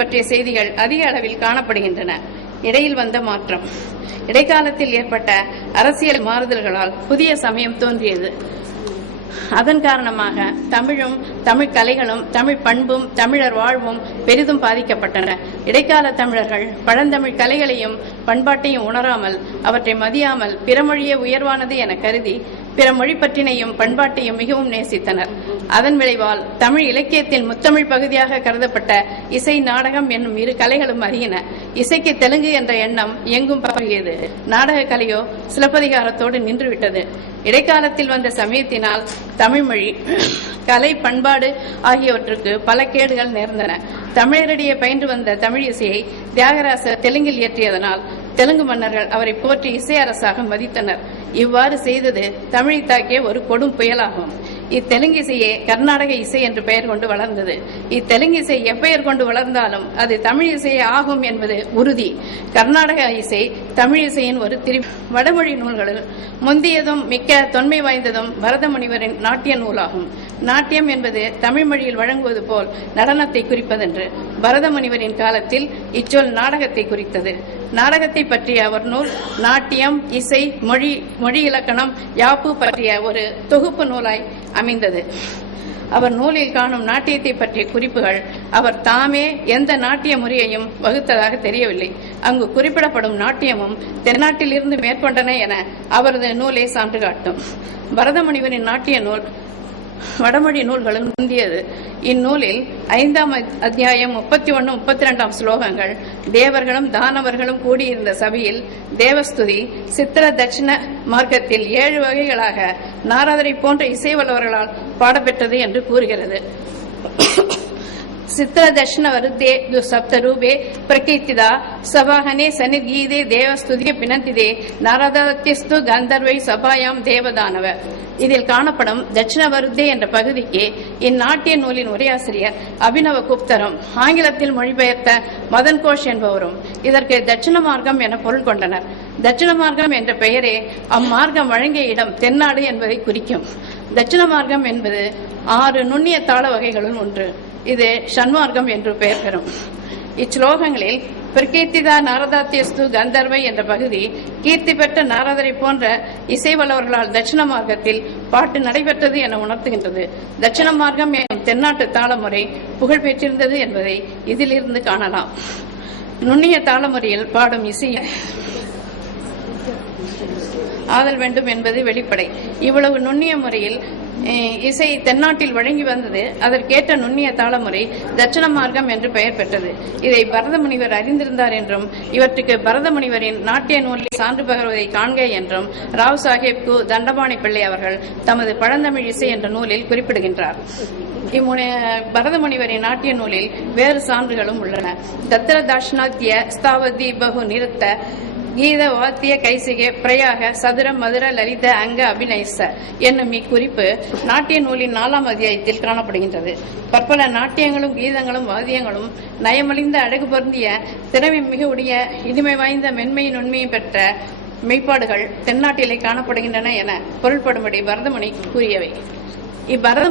பற்றிய செய்திகள் அதிக அளவில் காணப்படுகின்றன. இடையில் வந்த மாற்றம். இடைக்காலத்தில் ஏற்பட்ட அரசியல் மாறுதல்களால் புதிய சமயம் தோன்றியது. அதன் காரணமாக தமிழும் தமிழ் கலைகளும் தமிழ் பண்பும் தமிழர் வாழ்வும் பெரிதும் பாதிக்கப்பட்டன. இடைக்கால தமிழர்கள் பழந்தமிழ் கலைகளையும் பண்பாட்டையும் உணராமல் அவற்றை மதியாமல் பிறமொழியே உயர்வானது என கருதி பிற மொழி பற்றினையும் பண்பாட்டையும் மிகவும் நேசித்தனர். அதன் விளைவால் தமிழ் இலக்கியத்தின் முத்தமிழ் பகுதியாக கருதப்பட்ட இசை, நாடகம் என்னும் இரு கலைகளும் அறியின. இசைக்கு தெலுங்கு என்ற எண்ணம் எங்கும் பரவியது. நாடக கலையோ சிலப்பதிகாரத்தோடு நின்றுவிட்டது. இடைக்காலத்தில் வந்த சமயத்தினால் தமிழ்மொழி, கலை, பண்பாடு ஆகியவற்றுக்கு பல கேடுகள் நேர்ந்தன. தமிழரிடையே பயின்று வந்த தமிழ் இசையை தியாகராசர் தெலுங்கில் இயற்றியதனால் தெலுங்கு மன்னர்கள் அவரை போற்றி இசை அரசாக மதித்தனர். இவ்வாறு செய்தது தமிழை தாக்கிய ஒரு கொடும் புயலாகும். இத்தெலுங்கு இசையே கர்நாடக இசை என்று பெயர் கொண்டு வளர்ந்தது. இத்தெலுங்கு இசை எப்பெயர் கொண்டு வளர்ந்தாலும் அது தமிழ் இசையே ஆகும் என்பது உறுதி. கர்நாடக இசை தமிழ் இசையின் ஒரு வடமொழி நூல்களில் முந்தியதும் மிக்க தொன்மை வாய்ந்ததும் பரத முனிவரின் நாட்டிய நூலாகும். நாட்டியம் என்பது தமிழ் மொழியில் வழங்குவது போல் நடனத்தை குறிப்பதென்று. பரத முனிவரின் காலத்தில் இச்சொல் நாடகத்தை குறித்தது. நாடகத்தை பற்றிய அவர் நூல் நாட்டியம், இசை, மொழி இலக்கணம், யாப்பு பற்றிய ஒரு தொகுப்பு நூலாய் அமைந்தது. அவர் நூலில் காணும் நாட்டியத்தை பற்றிய குறிப்புகள் அவர் தாமே எந்த நாட்டிய முறையையும் வகுத்ததாக தெரியவில்லை. அங்கு குறிப்பிடப்படும் நாட்டியமும் தென்னாட்டில் இருந்து மேற்கொண்டன என அவரது நூலை சான்று காட்டும். பரத முனிவரின் நாட்டிய நூல் வடமொழி நூல்களும் முந்தியது. இந்நூலில் 5ஆம் அத்தியாயம் 31, 32 ஸ்லோகங்கள் தேவர்களும் தானவர்களும் கூடியிருந்த சபையில் தேவஸ்துதி சித்திர தட்சிண மார்க்கத்தில் 7 வகைகளாக நாரதரை போன்ற இசைவல்லவர்களால் பாடப்பெற்றது என்று கூறுகிறது. சித்திர தர்ஷன வருத்தே சப்த ரூபே பிரகீர்த்திதா சபாஹனே சனிர்கீதே தேவஸ்துதிய பினந்திதே நாரதத்யஸ்து கந்தர்வை சபாயாம் தேவதானவ. இதில் காணப்படும் தட்சிண வருத்தே என்ற பகுதிக்கு இந்நாட்டிய நூலின் உரையாசிரியர் அபினவ குப்தரும் ஆங்கிலத்தில் மொழிபெயர்த்த மதன் கோஷ் என்பவரும் இதற்கு தட்சிண மார்க்கம் என பொருள் கொண்டனர். தட்சிண மார்க்கம் என்ற பெயரே அம்மார்க்கம் வழங்கிய இடம் தென்னாடு என்பதை குறிக்கும். தட்சிண மார்க்கம் என்பது 6 நுண்ணிய தாள வகைகளுள் ஒன்று. இது ஷண்மார்க்கம் என்று பெயர் பெறும். இச்லோகங்களில் பிரகீர்த்திதா நாரதாத்தியஸ்து கந்தர்வை என்ற பகுதி கீர்த்தி பெற்ற நாரதரை போன்ற இசைவல்லவர்களால் தட்சிண மார்க்கத்தில் பாட்டு நடைபெற்றது என உணர்த்துகின்றது. தட்சிண மார்க்கம் எனும் தென்னாட்டு தாளமுறை புகழ் பெற்றிருந்தது என்பதை இதிலிருந்து காணலாம். நுண்ணிய தாளமுறையில் பாடும் இசை ஆதல் வேண்டும் என்பது வெளிப்படை. இவ்வளவு நுண்ணிய முறையில் இசை தென்னாட்டில் வழங்கி வந்தது. அதற்கேற்ற நுண்ணிய தாளமுறை தட்சிண மார்க்கம் என்று பெயர் பெற்றது. இதை பரத முனிவர் அறிந்திருந்தார் என்றும் இவற்றுக்கு பரத முனிவரின் நாட்டிய நூலில் சான்று பகர்வதை காண்க என்றும் ராவ் சாஹேப் கு தண்டபாணி பிள்ளை அவர்கள் தமது பழந்தமிழ் இசை என்ற நூலில் குறிப்பிடுகின்றார். பரத முனிவரின் நாட்டிய நூலில் வேறு சான்றுகளும் உள்ளன. தத்திர தாஷ்ணாத்திய ஸ்தாவதி பகு நிறுத்த கீத வாத்திய கைசிகே பிரயாக சதுர மதுர லலித அங்க அபிநயச என்னும் இக்குறிப்பு நாட்டிய நூலின் 4ஆம் அத்தியாயத்தில் காணப்படுகின்றது. பற்பல நாட்டியங்களும் கீதங்களும் வாத்தியங்களும் நயமழிந்த அழகு பொருந்திய திறமை மிக உடைய இனிமை வாய்ந்த மென்மையின் உண்மையும் பெற்ற மெய்ப்பாடுகள் தென்னாட்டிலே காணப்படுகின்றன என பொருள்படும்படி பரதமுனி கூறியவை. இப்பரத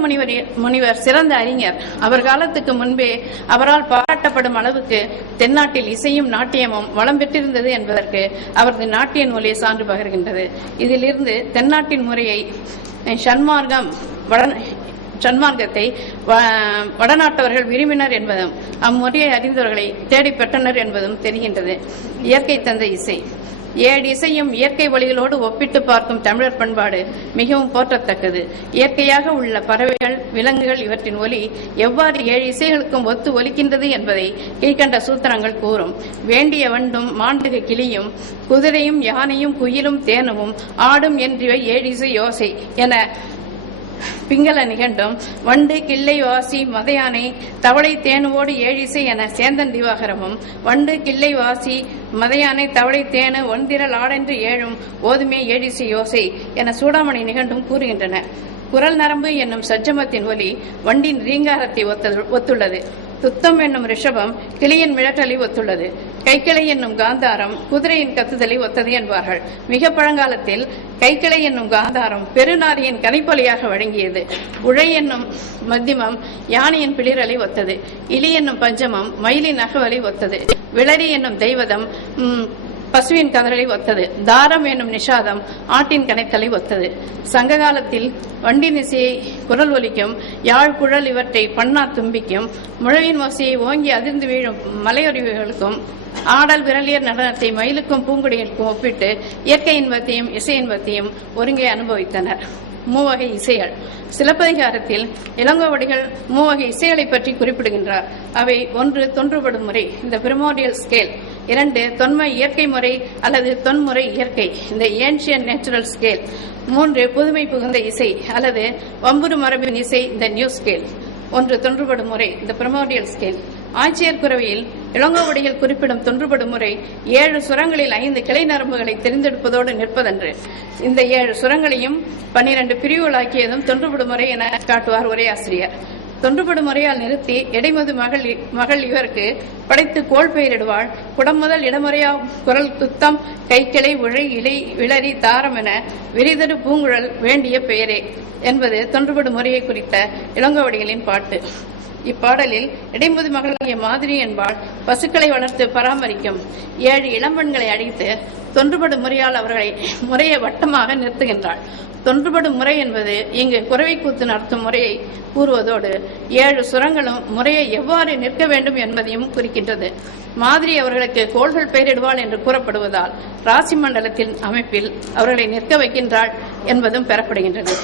முனிவர் சிறந்த அறிஞர். அவர் காலத்துக்கு முன்பே அவரால் பாராட்டப்படும் அளவுக்கு தென்னாட்டில் இசையும் நாட்டியமும் வளம் பெற்றிருந்தது என்பதற்கு அவரது நாட்டிய நூலே சான்று பகர்கின்றது. இதிலிருந்து தென்னாட்டின் முறையை ஷண்மார்க்கத்தை வடநாட்டவர்கள் விரும்பினர் என்பதும் அம்முறையை அறிந்தவர்களை தேடி பெற்றனர் என்பதும் தெரிகின்றது. இயற்கை தந்த இசை 7 இசையும் இயற்கை ஒலிகளோடு ஒப்பிட்டு பார்க்கும் தமிழர் பண்பாடு மிகவும் போற்றத்தக்கது. இயற்கையாக உள்ள பறவைகள், விலங்குகள் இவற்றின் ஒலி எவ்வாறு 7 இசைகளுக்கும் ஒத்து ஒலிக்கின்றது என்பதை கீழ்கண்ட சூத்திரங்கள் கூறும். வேண்டிய வண்டும் மாண்டுக கிளியும் குதிரையும் யானையும் குயிலும் தேனும் ஆடும் என்றிவை 7 இசை யோசை என பிங்கள நிகண்டும் வண்டு கிள்ளை வாசி மதையானை தவளை தேனுவோடு 7 இசை என சேந்தன் திவாகரமும் வண்டு கிள்ளை வாசி மதையானை தவளை தேனு ஒன்திரல் ஆடென்று 7 ஓதுமே 7 இசை யோசை என சூடாமணி நிகண்டும் கூறுகின்றன. குரல் நரம்பு என்னும் சஜ்ஜமத்தின் ஒலி வண்டின் ரீங்காரத்தை ஒத்துள்ளது. துத்தம் என்னும் ரிஷபம் கிளியின் மிழற்றலை ஒத்துள்ளது. கைக்கிளை என்னும் காந்தாரம் குதிரையின் கத்துதலை ஒத்தது என்பார்கள். மிக பழங்காலத்தில் கைக்கிளை என்னும் காந்தாரம் பெருநாரியின் கனைப்பொலியாக வழங்கியது. உழை என்னும் மத்தியமம் யானையின் பிளிரலை ஒத்தது. இலி என்னும் பஞ்சமம் மயிலின் அகவலை ஒத்தது. விளரி என்னும் தெய்வதம் பசுவின் கதறலை ஒத்தது. தாரம் என்னும் நிஷாதம் ஆட்டின் கனைத்தலை ஒத்தது. சங்க காலத்தில் வண்டி நிசையை குரல் ஒலிக்கும், யாழ் குழல் இவற்றை பண்ணார் தும்பிக்கும், முழவின் ஓசையை ஓங்கி அதிர்ந்து வீழும் மலையொருவிகளுக்கும், ஆடல் விரலியர் நடனத்தை மயிலுக்கும் பூங்குடிகளுக்கும் ஒப்பிட்டு இயற்கை இன்பத்தையும் இசை இன்பத்தையும் ஒருங்கே அனுபவித்தனர். மூவகை இசைகள். சிலப்பதிகாரத்தில் இளங்கோவடிகள் மூவகை இசைகளை பற்றி குறிப்பிடுகின்றார். அவை: 1. தொன்றுபடும் முறை, இந்த பிரிமோடியல் ஸ்கேல். 2. தொன்மை இயற்கை முறை அல்லது தொன்முறை இயற்கை, இந்த ஏன்ஷியன் நேச்சுரல் ஸ்கேல். 3. புதுமை புகுந்த இசை அல்லது வம்புரு மரபின் இசை, இந்த நியூ ஸ்கேல். 1. தொன்றுபடும் முறை, இந்த பிரிமோடியல் ஸ்கேல். ஆட்சியர் குரவையில் இளங்கோவடிகள் குறிப்பிடும் தொன்றுபடும் முறை 7 சுரங்களில் 5 கிளை நரம்புகளை தெரிந்தெடுப்பதோடு நிற்பதன்று. இந்த 7 சுரங்களையும் 12 பிரிவுகளாக்கியதும் தொன்றுபடும் முறை என காட்டுவார் உரையாசிரியர். தொன்றுபடும் முறையால் நிறுத்தி இடைமது மகள் இவருக்கு படைத்து கோள் பெயரிடுவாள். குடம் முதல் இடமுறையா குரல் துத்தம் கைக்கிளை உழை இலை விளரி தாரம் என விரிதரு பூங்குழல் வேண்டிய பெயரே என்பது தொன்றுபடும் முறையை குறித்த இளங்கோவடிகளின் பாட்டு. இப்பாடலில் இடைமுது மகளாகிய மாதிரி என்பாள் பசுக்களை வளர்த்து பராமரிக்கும் 7 இளம்பெண்களை அழைத்து தொன்றுபடும் முறையால் அவர்களை முறையை வட்டமாக நிறுத்துகின்றாள். தொன்றுபடும் முறை என்பது இங்கு குறவை கூத்து நடத்தும் முறையை கூறுவதோடு 7 சுரங்களும் முறையை எவ்வாறு நிற்க வேண்டும் என்பதையும் குறிக்கின்றது. மாதிரி அவர்களுக்கு கோள்கள் பெயரிடுவாள் என்று கூறப்படுவதால் ராசி மண்டலத்தின் அமைப்பில் அவர்களை நிற்க வைக்கின்றாள் என்பதும் பெறப்படுகின்றது.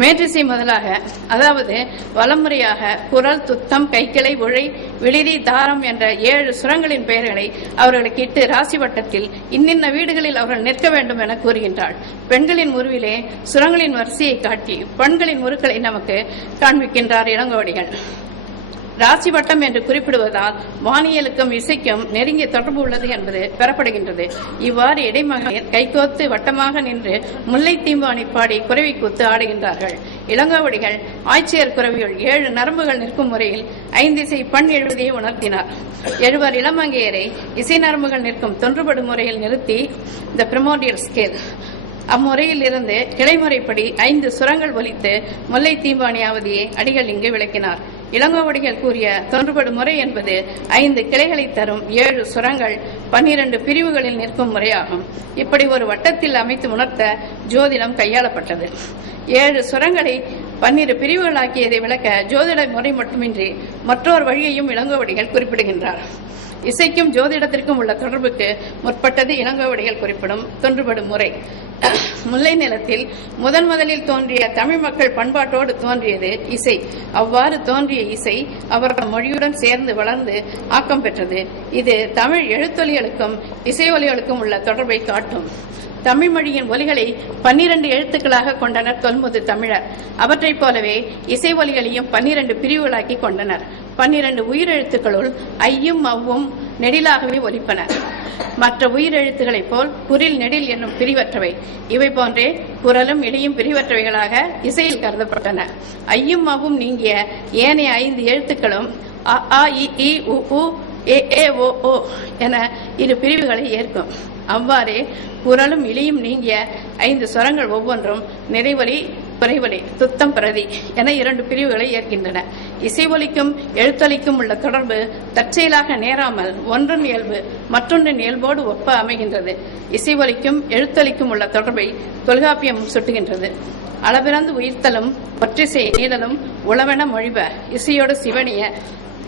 மேற்றிசை முதலாக, அதாவது வலமுறையாக குரல் துத்தம் கைக்கிளை உழை விளிரி தாரம் என்ற 7 சுரங்களின் பெயர்களை அவர்களுக்கு இட்டு ராசி வட்டத்தில் இன்னின்ன வீடுகளில் அவர்கள் நிற்க வேண்டும் என கூறுகின்றாள். பெண்களின் உருவிலே சுரங்களின் வரிசையை காட்டி பெண்களின் உருக்களை நமக்கு காண்பிக்கின்றார் இளங்கோவடிகள். ராசி வட்டம் என்று குறிப்பிடுவதால் வானியலுக்கும் இசைக்கும் நெருங்கிய தொடர்பு உள்ளது என்பது பெறப்படுகின்றது. இவ்வாறு இடைமகளிர் கைகோத்து வட்டமாக நின்று முல்லை தீம்பாணி பாடி குறவை கூத்து ஆடுகின்றார்கள். இளங்கோவடிகள் ஆட்சியர் குறவியுள் 7 நரம்புகள் நிற்கும் முறையில் 5 இசை பண் எழுதியை உணர்த்தினார். 7 இளமங்கையரை இசை நரம்புகள் நிற்கும் தொன்றுபடும் முறையில் நிறுத்தி இந்த பிரிமோடியல் ஸ்கேல். அம்முறையில் இருந்து கிளைமுறைப்படி 5 சுரங்கள் ஒலித்து முல்லை தீம்பாணி அவதியை அடிகள் இங்கு விளக்கினார். இளங்கோவடிகள் கூறிய தொன்றுபடும் முறை என்பது 5 கிளைகளை தரும் 7 சுரங்கள் 12 பிரிவுகளில் நிற்கும் முறையாகும். இப்படி ஒரு வட்டத்தில் அமைத்து உணர்த்த ஜோதிடம் கையாளப்பட்டது. 7 சுரங்களை 12 பிரிவுகளாக்கியதை விளக்க ஜோதிட முறை மட்டுமின்றி மற்றொரு வழியையும் இளங்கோவடிகள் குறிப்பிடுகின்றார். இசைக்கும் ஜோதிடத்திற்கும் உள்ள தொடர்புக்கு முற்பட்டது இளங்கோவடிகள் குறிப்பிடும் தொன்றுபடும் முறை. முல்லை நிலத்தில் முதலில் தோன்றிய தமிழ் மக்கள் பண்பாட்டோடு தோன்றியது இசை. அவ்வாறு தோன்றிய இசை அவர்கள் மொழியுடன் சேர்ந்து வளர்ந்து ஆக்கம் பெற்றது. இது தமிழ் எழுத்தொலிகளுக்கும் இசை ஒலிகளுக்கும் உள்ள தொடர்பை காட்டும். தமிழ் மொழியின் ஒலிகளை 12 எழுத்துக்களாக கொண்டனர் தொல்முது தமிழர். அவற்றைப் போலவே இசை ஒலிகளையும் 12 பிரிவுகளாக்கி கொண்டனர். 12 உயிரெழுத்துக்களுள் ஐயும் அவ்வும் நெடிலாகவே ஒலிப்பன. மற்ற உயிரெழுத்துக்களைப் போல் குறில் நெடில் என்னும் பிரிவற்றவை. இவை போன்றே குரலும் இடையும் பிரிவற்றவைகளாக இசையில் கருதப்பட்டன. ஐயும் அவ்வும் நீங்கிய ஏனைய 5 எழுத்துக்களும் அ ஆ இ ஈ உ ஊ ஏ ஏ ஓ ஓ என 2 பிரிவுகளை ஏற்கும். அவ்வாறே குரலும் இலியும் நீங்கிய 5 சுரங்கள் ஒவ்வொன்றும் நிறைவொலி குறைவொலி துத்தம் பிரதி என 2 பிரிவுகளை ஏற்கின்றன. இசை ஒலிக்கும் எழுத்தொலிக்கும் உள்ள தொடர்பு தற்செயலாக நேராமல் ஒன்றின் இயல்பு மற்றொன்றின் இயல்போடு ஒப்ப அமைகின்றது. இசை ஒலிக்கும் எழுத்தொலிக்கும் உள்ள தொடர்பை தொல்காப்பியம் சுட்டுகின்றது. அளபிறந்து உயிர்த்தலும் ஒற்றிசை நீடலும் உளவென மொழிப இசையோடு சிவனிய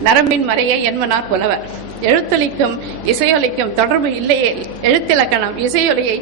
நரம்பின் மறைய என்மனார் புலவர். எழுத்தொலிக்கும் இசையொலிக்கும் தொடர்பு இல்லையே எழுத்திலக்கணம் இசையொலியை